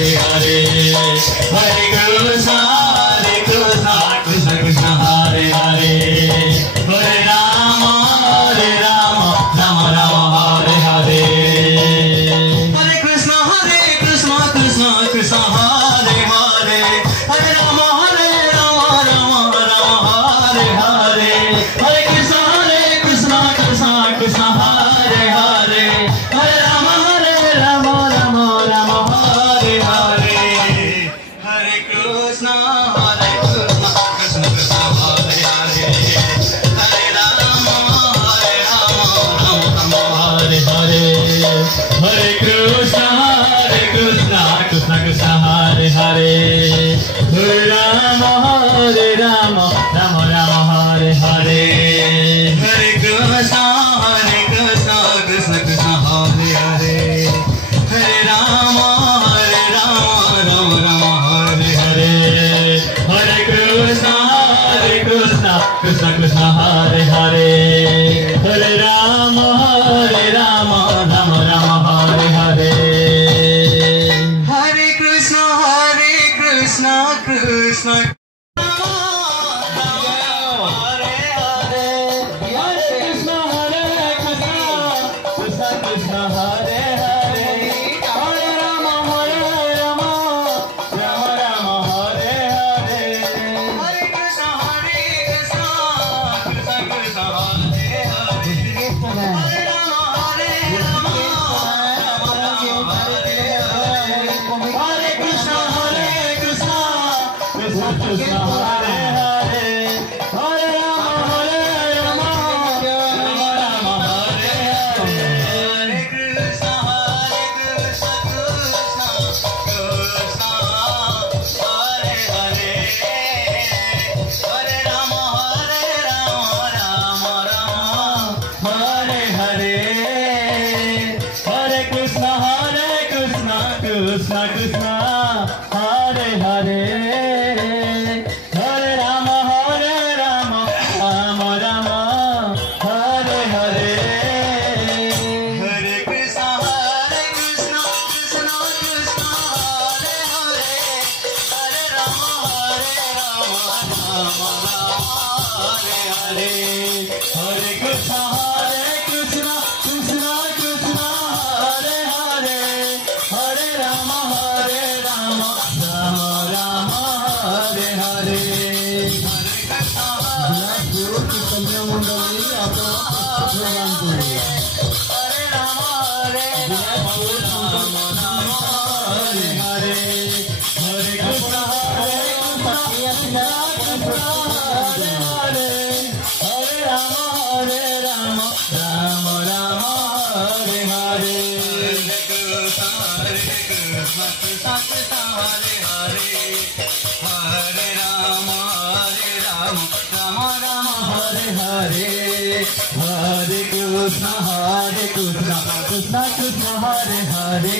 Hare Hare, Hare Krishna Krishna Krishna Hare Hare, Hare Rama Rama Rama Hare Hare, Hare Krishna Krishna Krishna Hare Hare, Hare Rama Rama Rama Hare Hare, Hare Krishna Krishna Krishna Hare Hare, Hare Rama Rama Rama Hare Hare, Hare Krishna Krishna Krishna Hare Hare, Hare Rama Rama Hare Hare, Hare Krishna Krishna Krishna Hare Hare, Hare Rama Rama Hare Hare, Hare Krishna Krishna Krishna Hare Hare, Hare Rama Rama Hare Hare, Hare Krishna Krishna Krishna Hare Hare, Hare Rama Rama Hare Hare, Hare Krishna Krishna Krishna Krishna Krishna Hare Hare,